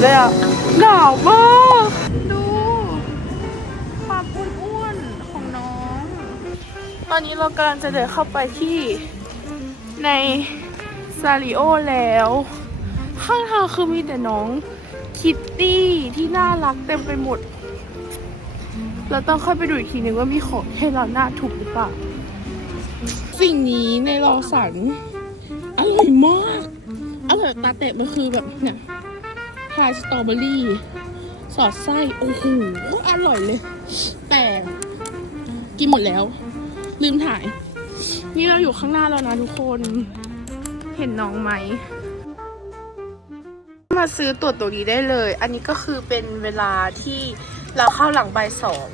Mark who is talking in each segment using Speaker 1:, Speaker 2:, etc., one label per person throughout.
Speaker 1: เลยอะหนาวมากดูความอ้วนๆของน้อง ตอนนี้เรากำลังจะเดินเข้าไปที่ในซาริโอแล้ว ข้างทางคือมีแต่น้องคิตตี้ที่น่ารักเต็มไปหมด เราต้องค่อยไปดูอีกทีนึงว่ามีของให้เราหน้าถูกหรือเปล่า สิ่งนี้ในรอสันอร่อยมาก อร่อยตาแตะมันคือแบบเนี่ย พายสตรอเบอรี่ สอดไส้ โอ้โห อร่อยเลย แต่กินหมดแล้ว ลืมถ่าย นี่เราอยู่ข้างหน้าแล้วนะทุกคน เห็นน้องไหม มาซื้อตั๋วตัวนี้ได้เลย อันนี้ก็คือเป็นเวลาที่เราเข้าหลังบ่ายสอง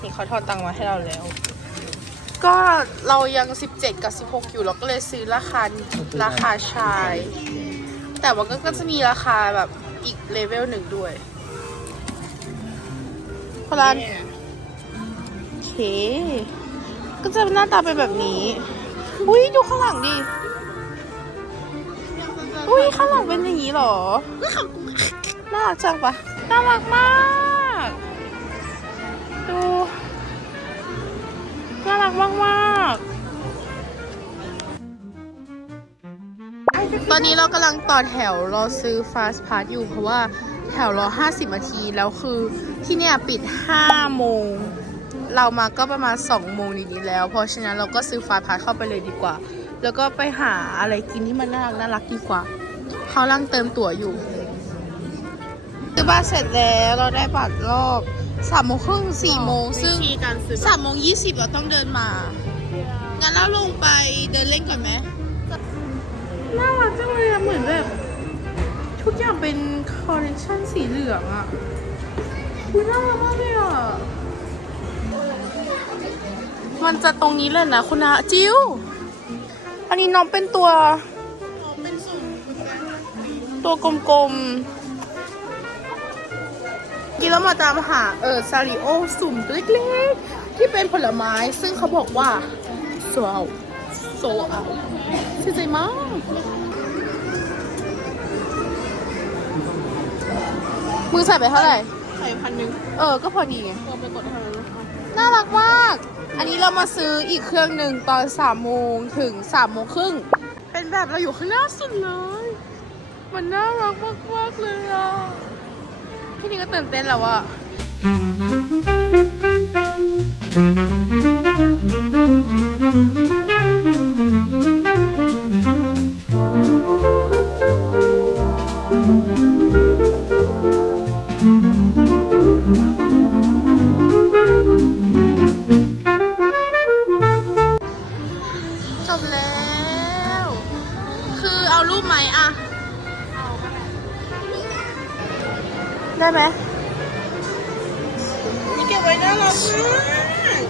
Speaker 1: นี่เขาทอนตังค์มาให้เราแล้ว ก็เรายัง 17 กับ 16 อยู่เราก็เลยซื้อราคาราคาชาย แต่ว่าก็ก็จะมีราคาแบบ อีกเลเวลหนึ่งด้วยเพราะร้านโอเค ก็จะหน้าตาเป็นแบบนี้ อุ้ยดูข้างหลังดิ อุ้ยข้างหลังเป็นอย่างนี้เหรอ น่ารักจังปะน่ารักมาก ดู น่ารักมากมากๆ ตอนนี้เรากำลังต่อแถวรอซื้อ Fast Pass อยู่เพราะว่าแถวรอ 50นาทีแล้วคือที่เนี่ยปิด 5 โมง เรามาก็ประมาณ 2 โมงนิดๆแล้ว เพราะฉะนั้นเราก็ซื้อ Fast Pass เข้าไปเลยดีกว่า แล้วก็ไปหาอะไรกินที่มันน่ารักน่ารักดีกว่าเขาลังเติมตั๋วอยู่ซื้อบัตรเสร็จแล้วเราได้บัตรรอบสามโมงครึ่งสี่โมงซึ่ง
Speaker 2: วิธีการซื้อ
Speaker 1: สามโมงยี่สิบเราต้องเดินมา งั้นเราลงไปเดินเล่นก่อนไหม น่ารักจังเลยอะเหมือนแบบ ทุกอย่างเป็นคอลเลคชั่นสีเหลืองอะคุณน่ารักมากเลยอะมันจะตรงนี้เลยนะคุณนาจิวอันนี้น้องเป็นตัว ตัวกลมๆกินแล้วมาตามหาเออซาริโอสุ่มตัวเล็กๆ ที่เป็นผลไม้ซึ่งเขาบอกว่าโซเอาโซเอาเสียใจมาก มือใส่ไปเท่าไหร่
Speaker 2: ใส่พันหนึ่ง
Speaker 1: เออ ก็พอดีไง
Speaker 2: เราไปกดเท่านั้นนะคะ
Speaker 1: น่ารักมาก อันนี้เรามาซื้ออีกเครื่องหนึ่งตอนสามโมงถึงสามโมงครึ่ง เป็นแบบเราอยู่ข้างหน้าสุดเลย มันน่ารักมากๆเลยอะพี่นี่ก็ตื่นเต้นแล้วอะจ
Speaker 2: นี่เก็บไว้น่ารักมาก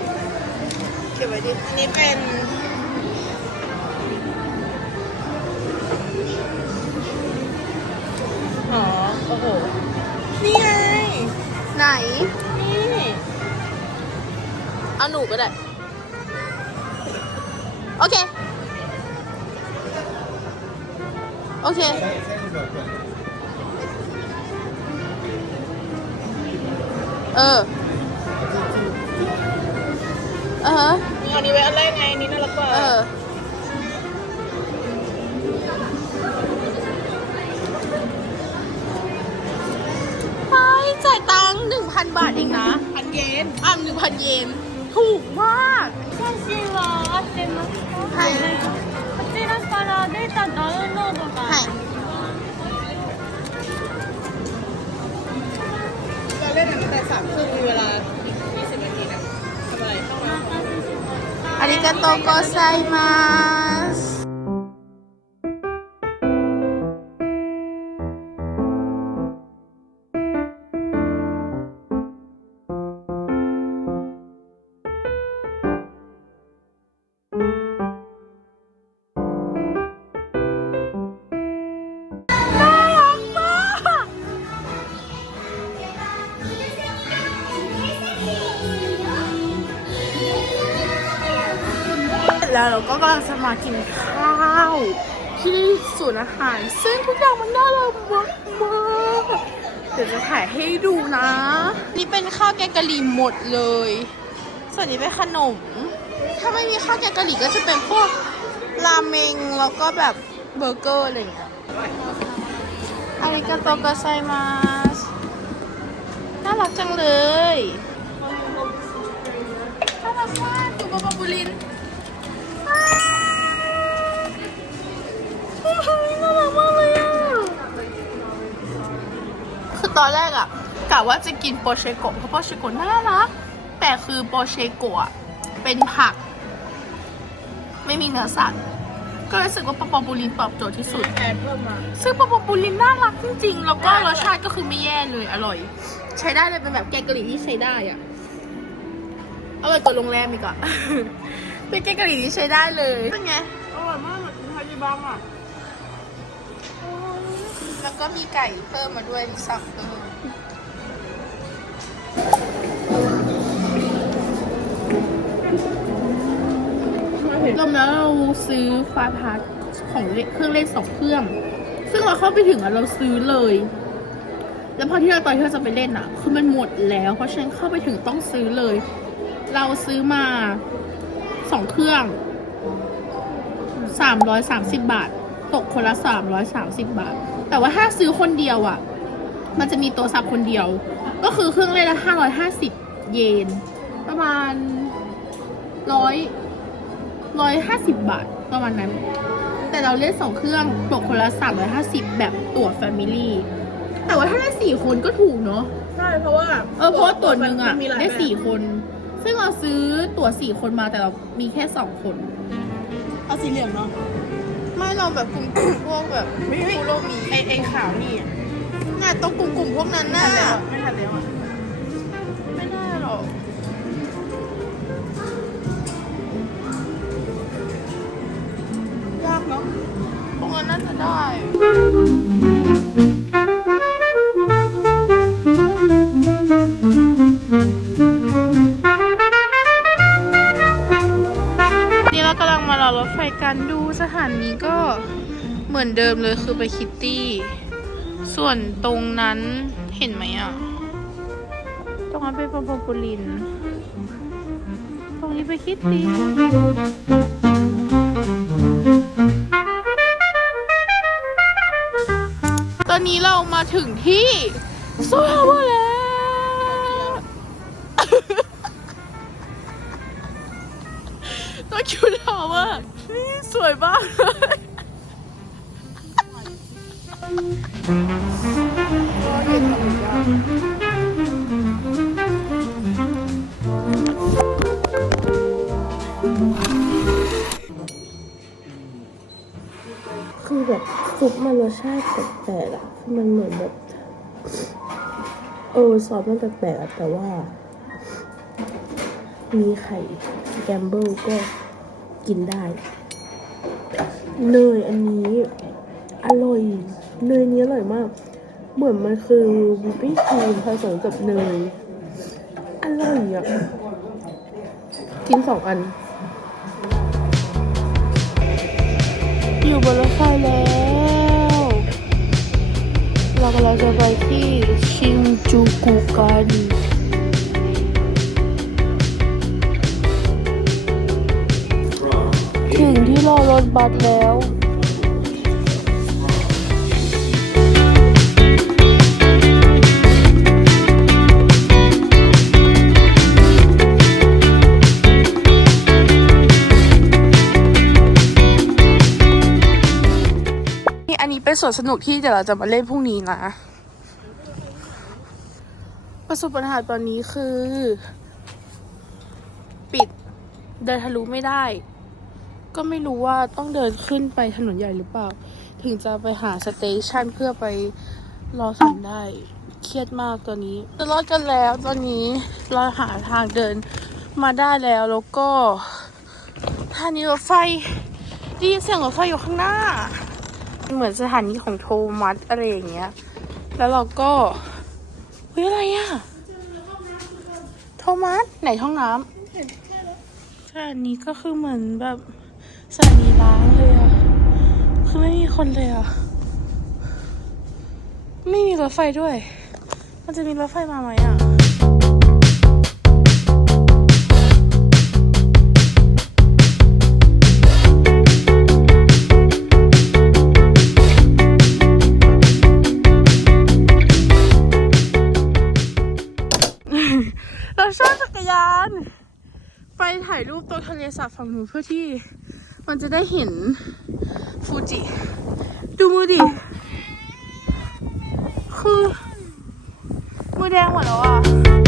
Speaker 2: เก็บไว้ดิอันนี้เป็นอ๋อโอ้โห นี่ไง
Speaker 1: ไหน
Speaker 2: นี่
Speaker 1: เอาหนูก็ได้ โอเค โอเค เออ ออฮะ
Speaker 2: นี่อันนี้ไว้อันแรกไงอันนี้น่ารักกว่า
Speaker 1: เออ ไปจ่ายตังค์หนึ่งพันบาทเองนะ
Speaker 2: พันเยน
Speaker 1: อ่ะหนึ่งพันเยน ถูกมาก
Speaker 3: 写真は合ってますか
Speaker 1: はい
Speaker 3: こちらからデータダウンロードが
Speaker 1: はい
Speaker 2: เราเล่นตั้งแต่สามครึ่งมีเวลา
Speaker 1: ありがとうございます。 แล้วเราก็กำลังจะมากินข้าวที่ศูนย์อาหารซึ่งทุกอย่างมันน่ารักมากมากเดี๋ยวจะถ่ายให้ดูนะ นี่เป็นข้าวแกงกะหรี่หมดเลย ส่วนนี้เป็นขนม ถ้าไม่มีข้าวแกงกะหรี่ก็จะเป็นพวกราเมงแล้วก็แบบเบอร์เกอร์อะไรอย่างเงี้ยอาริกาโตโกไซมาสน่ารักจังเลยน่ารักมากดูบาบาบูลิน ตอนแรกอะกะว่าจะกินโปเชโกะเพราะโปเชโกะน่ารัก แต่คือโปเชโกะอะเป็นผัก ไม่มีเนื้อสัตว์ก็เลยรู้สึกว่าปอปอปูลินตอบโจทย์ที่สุด
Speaker 2: แอดเพิ่มมา
Speaker 1: ซึ่งปอปอปูลินน่ารักจริงๆ แล้วก็รสชาติก็คือไม่แย่เลยอร่อย ใช้ได้เลยเป็นแบบแกงกะหรี่ที่ใช้ได้อะอร่อยกว่าโรงแรมอีกอะเป็นแกงกะหรี่ที่ใช้ได้เลยเป็นไง
Speaker 2: อร่อยมากเหมือนฮาจิบังอะ
Speaker 1: แล้ว ก็มีไก่เพิ่มมาด้วยสั่งเพิ่มรวมแล้วเราซื้อฟาพาร์ทของเล่นเครื่องเล่นสองเครื่อง ซึ่งเราเข้าไปถึงอะเราซื้อเลย แล้วพอที่เราตอนที่เราจะไปเล่นอะคือมันหมดแล้ว เพราะฉะนั้นเข้าไปถึงต้องซื้อเลย เราซื้อมาสองเครื่องสามร้อยสามสิบบาท ตกคนละสามร้อยสามสิบบาท แต่ว่าถ้าซื้อคนเดียวอะ่ะ มันจะมีตัวซับคนเดียว ก็คือเครื่องเล่นละห้าร้อยห้าสิบเยน ประมาณร้อยร้อยห้าสิบบาทประมาณนั้น แต่เราเล่นสองเครื่องตกคนละสามร้อยห้าสิบแบบตั๋วแฟมิลี่ แต่ว่าถ้าได้สี่คนก็ถูกเนาะ
Speaker 2: ใช่เพราะว่า
Speaker 1: เออเพราะว่าตั๋วหนึ่งอะ
Speaker 2: มันมีหลาย
Speaker 1: ได้
Speaker 2: แบบ
Speaker 1: สี่คน ซึ่งเราซื้อตั๋วสี่คนมาแต่เรามีแค่สองคน
Speaker 2: เอาสีเหลืองเนาะ
Speaker 1: ไม่เราแบบกลุ่มๆพวกแบบคุโรมี
Speaker 2: ไอไอขาวนี่อะ
Speaker 1: น่าต้องกลุ่มๆพวกนั้น
Speaker 2: ไม่
Speaker 1: น่ะ
Speaker 2: ทันแล้วอะไม่ทันแล้วอะ
Speaker 1: ไม่ได้หรอก
Speaker 2: ยากเนาะ
Speaker 1: พวกนั้นน่าจะได้ ดูสถานีก็เหมือนเดิมเลยคือไปคิตตี้ ส่วนตรงนั้นเห็นไหมอะ ตรงนั้นเป็นปอมปอมปูลิน ตรงนี้ไปคิตตี้ตอนนี้เรามาถึงที่โซลาร์แล้ว คือแบบซุปมันรสชาติแปลกๆอะคือมันเหมือนแบบเออซอสมันแปลกๆอะแต่ว่า มีไข่แกมเบิลก็กินได้เนยอันนี้อร่อยเนยนี้อร่อยมาก เหมือนมันคือวิปปิ้งครีมผสมกับเนยอร่อยอะกินสองอัน อยู่บนรถไฟแล้ว เรากำลังจะไปที่ชินจูกุกันถึงที่รอรถบัสแล้ว สวนสนุกที่เดี๋ยวเราจะมาเล่นพรุ่งนี้นะ ประสบปัญหาตอนนี้คือ ปิดเดินทะลุไม่ได้ ก็ไม่รู้ว่าต้องเดินขึ้นไปถนนใหญ่หรือเปล่า ถึงจะไปหาสเตชันเพื่อไปรอสันได้ เครียดมากตอนนี้จะรอดกันแล้วตอนนี้เราหาทางเดินมาได้แล้วแล้วก็ทางนี้รถไฟด้ยินเสียงรถไฟอยู่ข้างหน้า เหมือนสถานีของโทมัสอะไรอย่างเงี้ย แล้วเราก็เฮ้ยอะไรอะโทมัสไหนห้องน้ำสถานีก็คือเหมือนแบบสถานีล้างเลยอะคือไม่มีคนเลยอะไม่มีรถไฟด้วย มันจะมีรถไฟมาไหมอะ ปตรงทะเลสาบฝั่งนู้นเพื่อที่มันจะได้เห็นฟูจิ ดูมือดิ คือมือแดงหมดแล้วอะ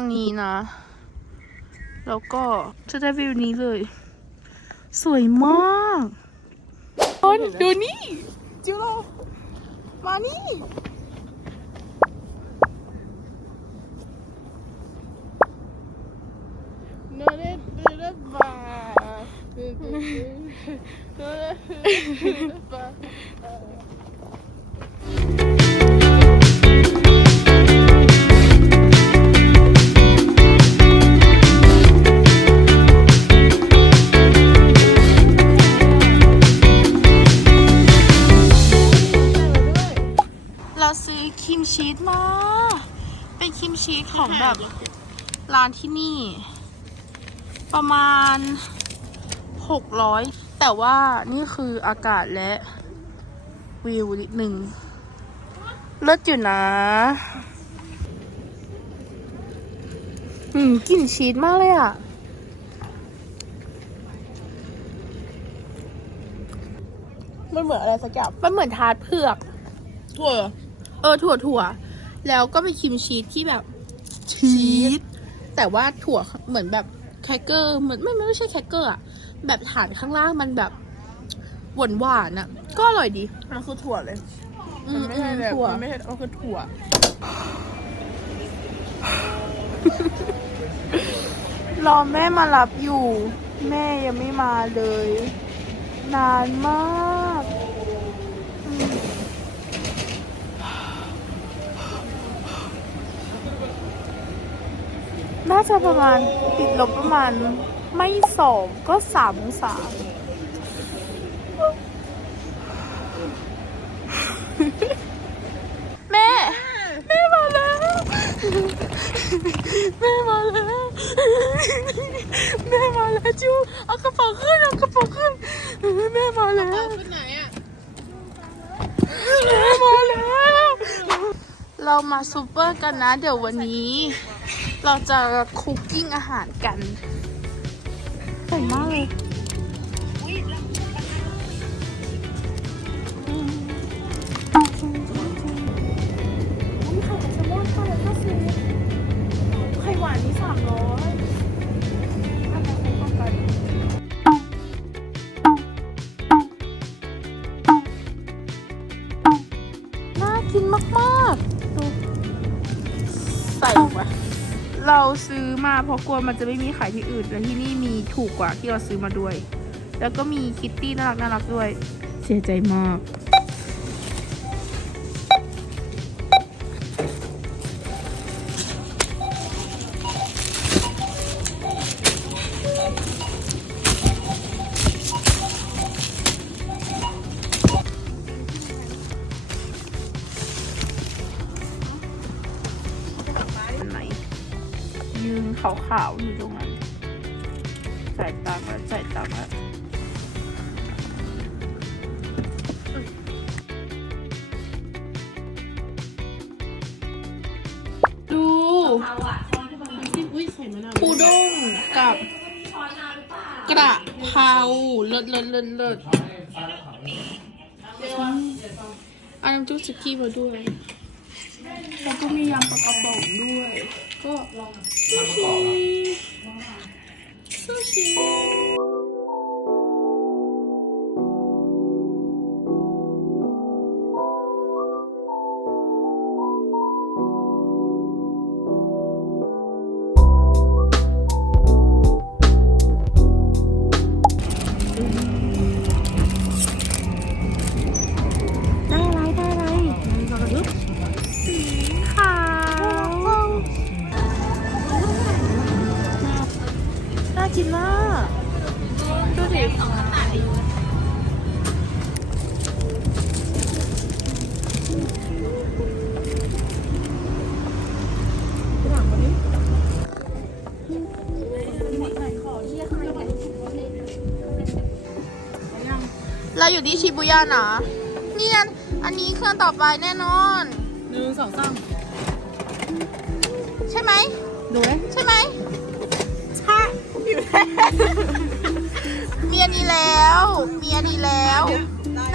Speaker 1: าทางนี้นะ แล้วก็จะได้วิวนี้เลย สวยมากคนดูนี่จิวโรมานี่เรา ร้านที่นี่ ประมาณ 600 แต่ว่านี่คืออากาศและ วิวนิดหนึ่งเลิศอยู่นะ อืมกลิ่นชีสมากเลยอะ
Speaker 2: มันเหมือนอะไรสักอย่าง
Speaker 1: มันเหมือนทาร์ตเผือก
Speaker 2: ถั่วเหรอ
Speaker 1: เออถั่วถั่ว แล้วก็เป็นครีมชีสที่แบบ ชีส แต่ว่าถั่วเหมือนแบบแครกเกอร์เหมือนไม่ไม่ใช่แครกเกอร์อะแบบฐานข้างล่างมันแบบหวานหวานๆอะก็อร่อยดี
Speaker 2: มันคือถั่วเลย
Speaker 1: อื
Speaker 2: มันไม่ใช่แบบ
Speaker 1: ถั่ว
Speaker 2: มันไม่ใช่มันคือถั่ว
Speaker 1: รอแม่มารับอยู่ แม่ยังไม่มาเลย นานมาก น่าจะประมาณติดลบประมาณไม่สองก็สามองศาแม่ แม่มาแล้ว แม่มาแล้ว แม่มาแล้วจูเอากระเป๋าขึ้นเอากระเป๋าขึ้น แม่มาแล้ว
Speaker 2: ขึ้นไหนอะ
Speaker 1: แม่มาแล้ว เรามาซูเปอร์กันนะ เดี๋ยววันนี้ เราจะคุกกิ้งอาหารกันสวยมากเลย ซื้อมาเพราะกลัวมันจะไม่มีขายที่อื่น และที่นี่มีถูกกว่าที่เราซื้อมาด้วย แล้วก็มีคิตตี้น่ารักน่ารักด้วย เสียใจมาก ขาวๆอยู่ตรงนั้นจ่ายตังค์แล้วจ่ายตังค์แล้วดูปูด้งกับกระเพราเลิศเลิศเลิศเลิศอันน้ำจุกสกี้มาด้วยแล้วก็มียำปลากระป๋องด้วย ก็ โอเค อยู่ที่ชิบูย่านะเนี่ยอันนี้เครื่องต่อไปแน่นอน
Speaker 2: หนึ่งสองสาม
Speaker 1: ใช่ไหม
Speaker 2: ดูไหม
Speaker 1: ใช่ไหมใช่มีอันนี้แล้วมีอันนี้แล้ว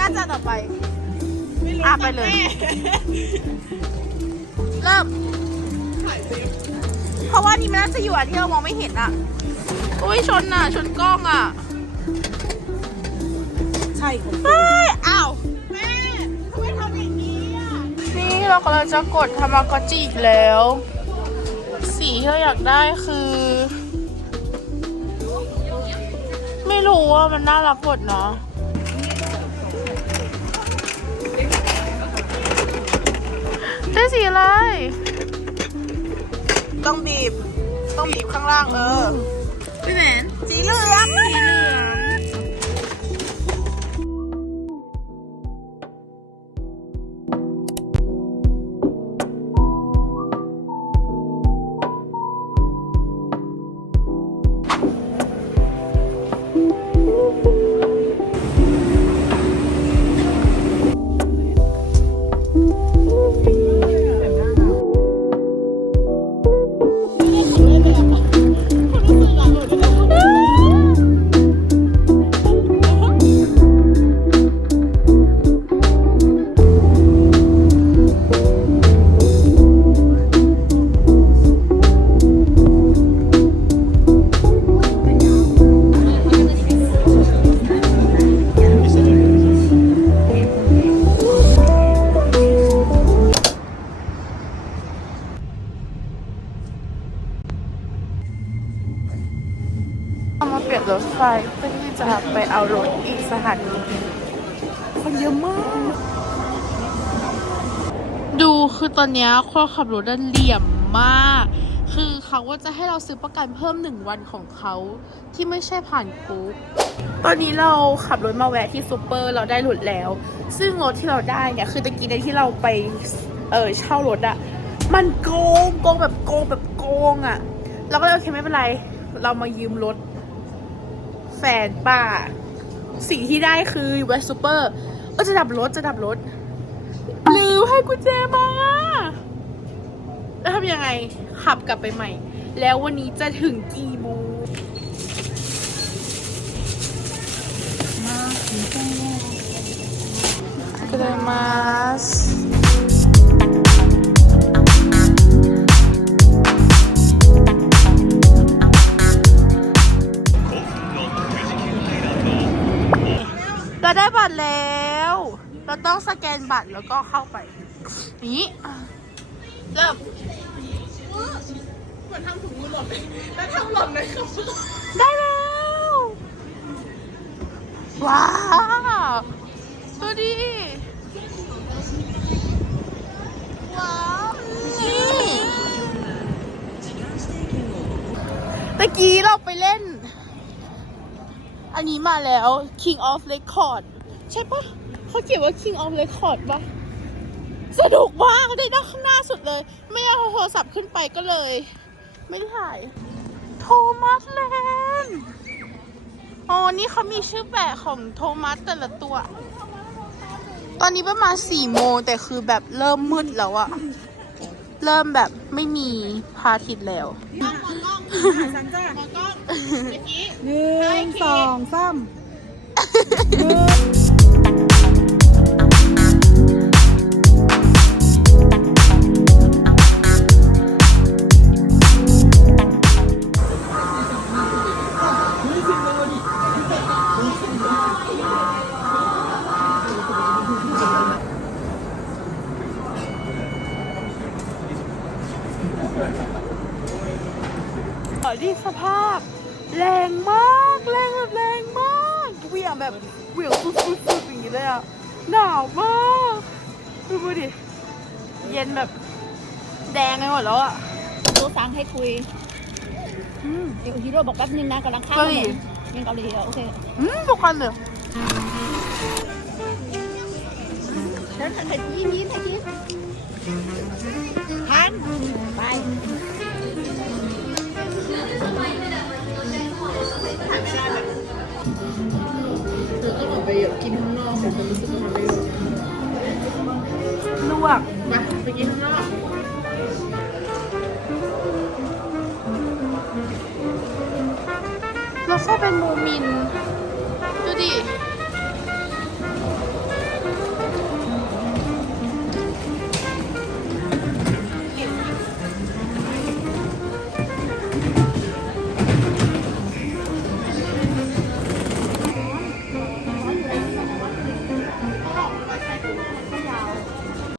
Speaker 1: น่าจะต่อไปอะไปเลย เริ่ม เพราะว่านี่มันน่าจะอยู่อันที่เรามองไม่เห็นอะ อุ้ยชนอะ ชนกล้องอะ
Speaker 2: ใช่ของ
Speaker 1: เฮ้ยอ้าวแม่ทำไมทำอย่างนี้อะนี่เรากำลังจะกดทามากอจิอีกแล้ว สีที่เราอยากได้คือ ไม่รู้ว่ามันน่ารักกดเนาะได้สีอะไร ต้องบีบ ต้องบีบข้างล่างเออ
Speaker 2: พี่แหมน
Speaker 1: สีเหลือง อตอนนี้ยคนขับรถดันเหลี่ยมมาก คือเขาก็จะให้เราซื้อประกันเพิ่มหนึ่งวันของเขาที่ไม่ใช่ผ่านกู๊ปตอนนี้เราขับรถมาแวะที่ซูเปอร์เราได้รถแล้ว ซึ่งรถที่เราได้เนี่ยคือตะกี้ในที่เราไปเออเช่ารถอะมันโกงโกงแบบโกงแบบโกงอะเราก็เลยโอเคไม่เป็นไร เรามายืมรถแฟนป้าสิ่งที่ได้คือเวสซูเปอร์ก็จะดับรถจะดับรถลืมให้กุญแจมา แล้วทำยังไงขับกลับไปใหม่ แล้ววันนี้จะถึงกี่โมงกเดมาสเราได้บัตรแล้ว เราต้องสแกนบัตรแล้วก็เข้าไป นี้อ่เริ่ม
Speaker 2: มือนทำถุงมือหล่นเลยแล้วทำหล่นเลยครับ
Speaker 1: ได้แล้ว ว้าวดูดิว้าวนี่ตะกี้เราไปเล่น อันนี้มาแล้ว King of Record ใช่ปะเขาเขียนว่า King of Record ปะสนุกมากได้นั่งข้างหน้าสุดเลย ไม่เอาโทรศัพท์ขึ้นไปก็เลย ไม่ได้ถ่าย โทมัสแลนด์อ๋อ นี่เขามีชื่อแปะของโทมัสแต่ละตัว ตอนนี้ประมาณสี่โมงแต่คือแบบเริ่มมืดแล้วอะเริ่มแบบไม่มีพระอาทิตย์แล้ว
Speaker 2: ฉันจ้า
Speaker 3: หนึ่งสองสาม
Speaker 1: ดิสภาพ แรงมากแรงแบบแรงมากเหวี่ยงแบบเหวี่ยงฟุดๆๆอย่างนี้เลยอะหนาวมากดูดูดิ เย็นแบบแดงไปหมดแล้วอะ
Speaker 3: โทรสั่งให้คุย
Speaker 1: อืม
Speaker 3: เดี๋ยวฮีโร่บอกแป๊บนึงนะกำลังข้าม
Speaker 1: เกาหลี
Speaker 3: ยังเกาหลีเหรอโอเค
Speaker 1: อืมทุกคนเลย
Speaker 3: แล้วถ่ายยิ้มยิ้มถ่ายยิ้ม
Speaker 2: กไปกินข้างนอกเดี๋ยวเธอรู้สึกว่ามันไม่รู้
Speaker 1: ลวก
Speaker 2: ไปไปกินข้างนอก